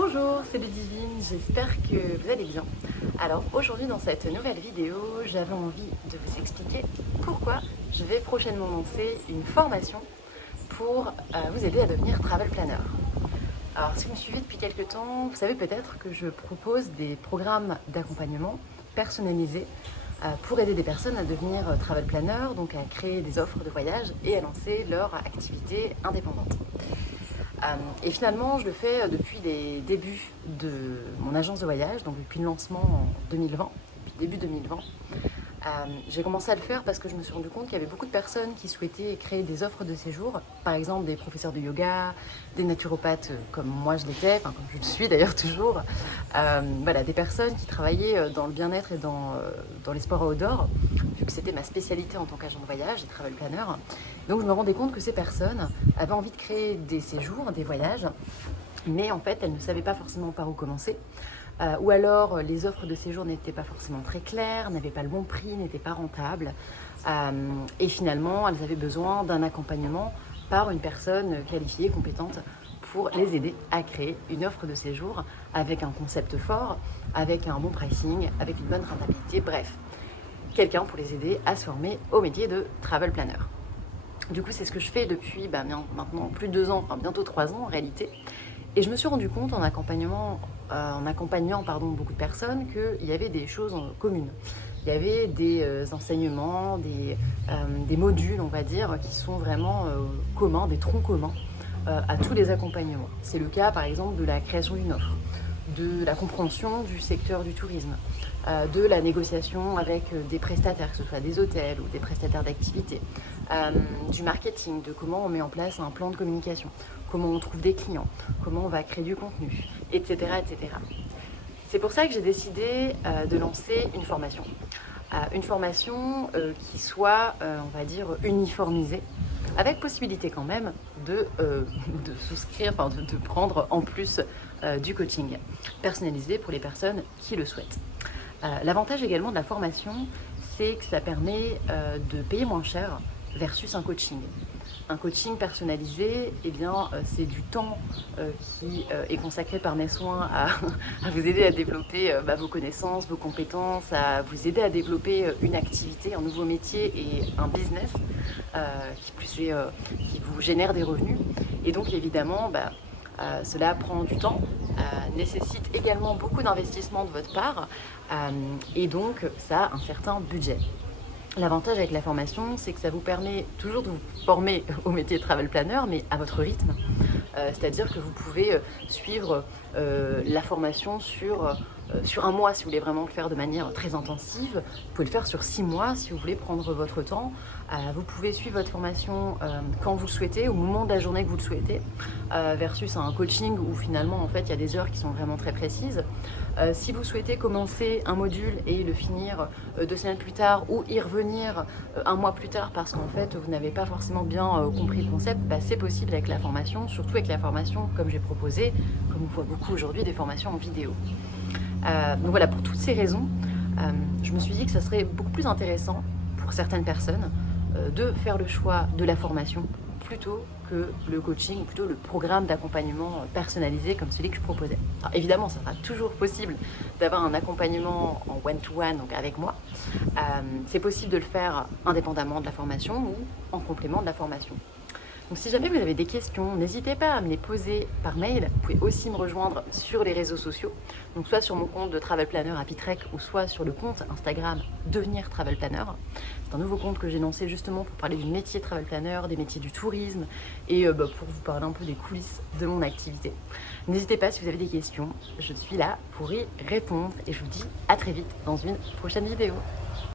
Bonjour, c'est Ludivine, j'espère que vous allez bien. Alors aujourd'hui dans cette nouvelle vidéo, j'avais envie de vous expliquer pourquoi je vais prochainement lancer une formation pour vous aider à devenir travel planner. Alors si vous me suivez depuis quelques temps, vous savez peut-être que je propose des programmes d'accompagnement personnalisés pour aider des personnes à devenir travel planner, donc à créer des offres de voyage et à lancer leur activité indépendante. Et finalement, je le fais depuis les débuts de mon agence de voyage, donc depuis le lancement en 2020, depuis début 2020. J'ai commencé à le faire parce que je me suis rendu compte qu'il y avait beaucoup de personnes qui souhaitaient créer des offres de séjour, par exemple des professeurs de yoga, des naturopathes comme moi je l'étais, enfin comme je le suis d'ailleurs toujours, voilà, des personnes qui travaillaient dans le bien-être et dans les sports outdoor, vu que c'était ma spécialité en tant qu'agent de voyage et travel planner. Donc je me rendais compte que ces personnes avaient envie de créer des séjours, des voyages, mais en fait elles ne savaient pas forcément par où commencer. Ou alors les offres de séjour n'étaient pas forcément très claires, n'avaient pas le bon prix, n'étaient pas rentables. Et finalement, elles avaient besoin d'un accompagnement par une personne qualifiée, compétente, pour les aider à créer une offre de séjour avec un concept fort, avec un bon pricing, avec une bonne rentabilité, bref. Quelqu'un pour les aider à se former au métier de travel planner. Du coup, c'est ce que je fais depuis maintenant plus de 2 ans, enfin bientôt 3 ans en réalité. Et je me suis rendu compte en accompagnant beaucoup de personnes qu'il y avait des choses communes. Il y avait des enseignements, des modules, on va dire, qui sont vraiment communs, des troncs communs à tous les accompagnements. C'est le cas par exemple de la création d'une offre, de la compréhension du secteur du tourisme, de la négociation avec des prestataires, que ce soit des hôtels ou des prestataires d'activités, du marketing, de comment on met en place un plan de communication, comment on trouve des clients, comment on va créer du contenu, etc. etc. C'est pour ça que j'ai décidé de lancer une formation. Une formation qui soit, on va dire, uniformisée, avec possibilité quand même de souscrire, enfin de prendre en plus du coaching personnalisé pour les personnes qui le souhaitent. L'avantage également de la formation, c'est que ça permet de payer moins cher versus un coaching. Un coaching personnalisé, eh bien, c'est du temps qui est consacré par mes soins à vous aider à développer vos connaissances, vos compétences, à vous aider à développer une activité, un nouveau métier et un business qui vous génère des revenus. Et donc évidemment, cela prend du temps, nécessite également beaucoup d'investissement de votre part et donc ça a un certain budget. L'avantage avec la formation, c'est que ça vous permet toujours de vous former au métier de travel planner, mais à votre rythme. C'est-à-dire que vous pouvez suivre la formation sur un mois si vous voulez vraiment le faire de manière très intensive. Vous pouvez le faire sur 6 mois si vous voulez prendre votre temps. Vous pouvez suivre votre formation quand vous le souhaitez, au moment de la journée que vous le souhaitez, versus un coaching où finalement en fait il y a des heures qui sont vraiment très précises. Si vous souhaitez commencer un module et le finir 2 semaines plus tard ou y revenir un mois plus tard parce qu'en fait vous n'avez pas forcément bien compris le concept, c'est possible avec la formation, surtout avec la formation comme j'ai proposé, comme on voit beaucoup aujourd'hui des formations en vidéo. Donc voilà, pour toutes ces raisons, je me suis dit que ça serait beaucoup plus intéressant pour certaines personnes de faire le choix de la formation plutôt que le coaching, plutôt le programme d'accompagnement personnalisé comme celui que je proposais. Alors évidemment, ça sera toujours possible d'avoir un accompagnement en one-to-one, donc avec moi. C'est possible de le faire indépendamment de la formation ou en complément de la formation. Donc si jamais vous avez des questions, n'hésitez pas à me les poser par mail. Vous pouvez aussi me rejoindre sur les réseaux sociaux, donc soit sur mon compte de Travel Planner à Pitrec ou soit sur le compte Instagram Devenir Travel Planner. C'est un nouveau compte que j'ai lancé justement pour parler du métier Travel Planner, des métiers du tourisme et pour vous parler un peu des coulisses de mon activité. N'hésitez pas si vous avez des questions, je suis là pour y répondre et je vous dis à très vite dans une prochaine vidéo.